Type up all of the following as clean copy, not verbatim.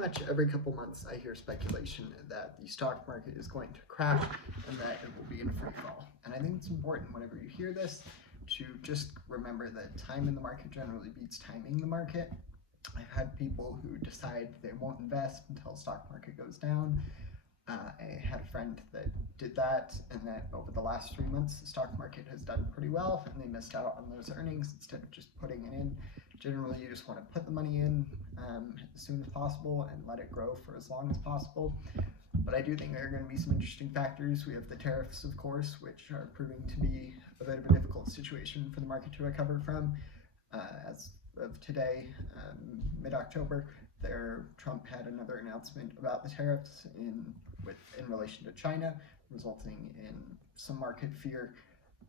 much every couple months I hear speculation that the stock market is going to crash and that it will be in a free fall. And I think it's important whenever you hear this to just remember that time in the market generally beats timing the market. I've had people who decide they won't invest until stock market goes down. I had a friend that did that, and that over the last 3 months the stock market has done pretty well, and they missed out on those earnings instead of just putting it in. Generally, you just want to put the money in as soon as possible and let it grow for as long as possible. But I do think there are going to be some interesting factors. We have the tariffs, of course, which are proving to be a bit of a difficult situation for the market to recover from. As of today, mid-October, Trump had another announcement about the tariffs in relation to China, resulting in some market fear.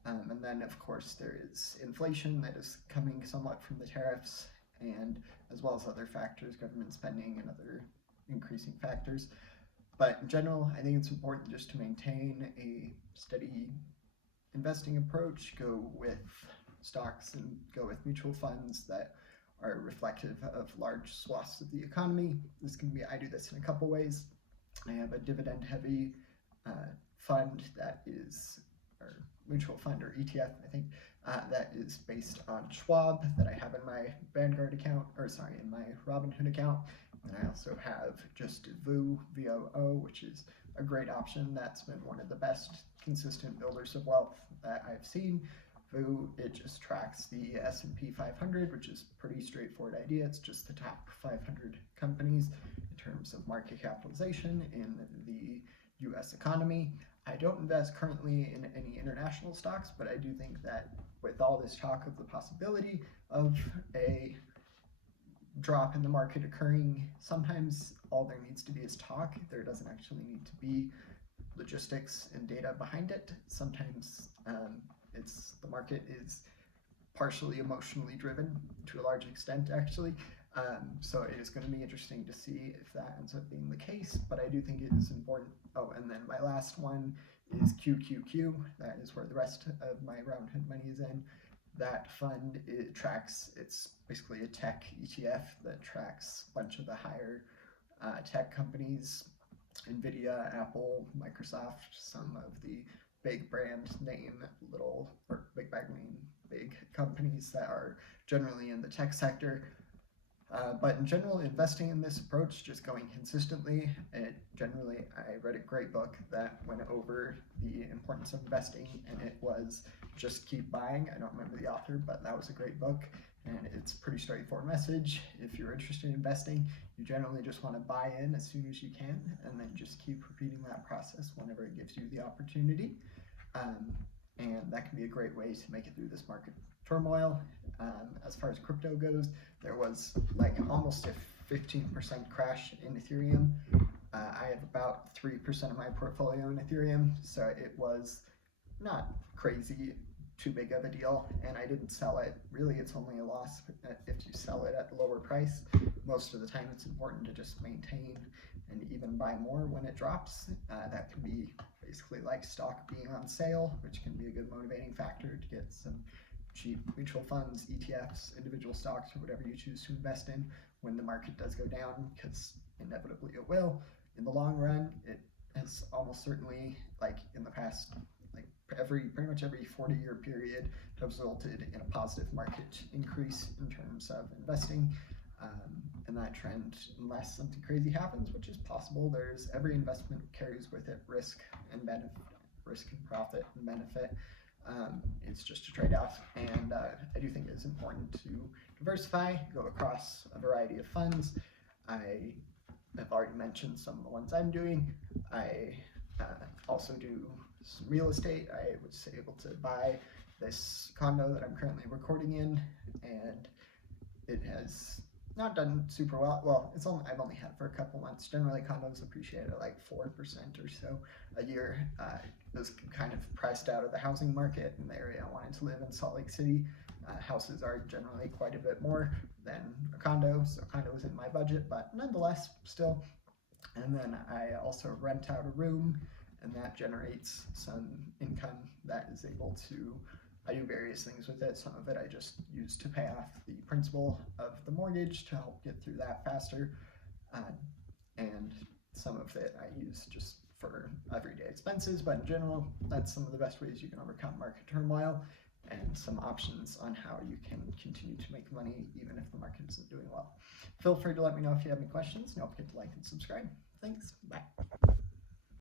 And then, of course, there is inflation that is coming somewhat from the tariffs, and as well as other factors, government spending and other increasing factors. But in general, I think it's important just to maintain a steady investing approach, go with stocks and go with mutual funds that are reflective of large swaths of the economy. I do this in a couple ways. I have a dividend-heavy fund that is, or mutual fund or ETF, I think, that is based on Schwab that I have in my Vanguard account, in my Robinhood account. And I also have just VOO, VOO, which is a great option. That's been one of the best consistent builders of wealth that I've seen. VOO, it just tracks the S&P 500, which is a pretty straightforward idea. It's just the top 500 companies in terms of market capitalization in the US economy. I don't invest currently in any international stocks, but I do think that with all this talk of the possibility of a drop in the market occurring, sometimes all there needs to be is talk. There doesn't actually need to be logistics and data behind it. Sometimes the market is partially emotionally driven to a large extent, actually. So it is going to be interesting to see if that ends up being the case, but I do think it is important. Oh, and then my last one is QQQ. That is where the rest of my Robinhood money is in. That fund, it's basically a tech ETF that tracks a bunch of the higher tech companies, NVIDIA, Apple, Microsoft, some of the big brand name big companies that are generally in the tech sector. But in general, investing in this approach, just going consistently, I read a great book that went over the importance of investing, and it was Just Keep Buying. I don't remember the author, but that was a great book, and it's a pretty straightforward message. If you're interested in investing, you generally just want to buy in as soon as you can, and then just keep repeating that process whenever it gives you the opportunity. And that can be a great way to make it through this market turmoil. As far as crypto goes, there was like almost a 15% crash in Ethereum. I have about 3% of my portfolio in Ethereum, so it was not crazy too big of a deal, and I didn't sell it. Really, it's only a loss if you sell it at the lower price. Most of the time, it's important to just maintain and even buy more when it drops. That can be basically like stock being on sale, which can be a good motivating factor to get some cheap mutual funds, ETFs, individual stocks, or whatever you choose to invest in when the market does go down, because inevitably it will. In the long run, it has almost certainly, like in the past, pretty much every 40-year period, have resulted in a positive market increase in terms of investing. And that trend, unless something crazy happens, which is possible, every investment carries with it risk and benefit, risk and profit and benefit. It's just a trade-off, and I do think it's important to diversify, go across a variety of funds. I have already mentioned some of the ones I'm doing. I also do some real estate. I was able to buy this condo that I'm currently recording in, and it has not done super well. Well, I've only had it for a couple months. Generally, condos appreciate at like 4% or so a year. It was kind of priced out of the housing market in the area I wanted to live in, Salt Lake City. Houses are generally quite a bit more than a condo, so condo was in my budget, but nonetheless, still. And then I also rent out a room, and that generates some income that is able to, I do various things with it. Some of it I just use to pay off the principal of the mortgage to help get through that faster. and some of it I use just for everyday expenses, but in general, that's some of the best ways you can overcome market turmoil and some options on how you can continue to make money even if the market isn't doing well. Feel free to let me know if you have any questions, and don't forget to like and subscribe. Thanks, bye.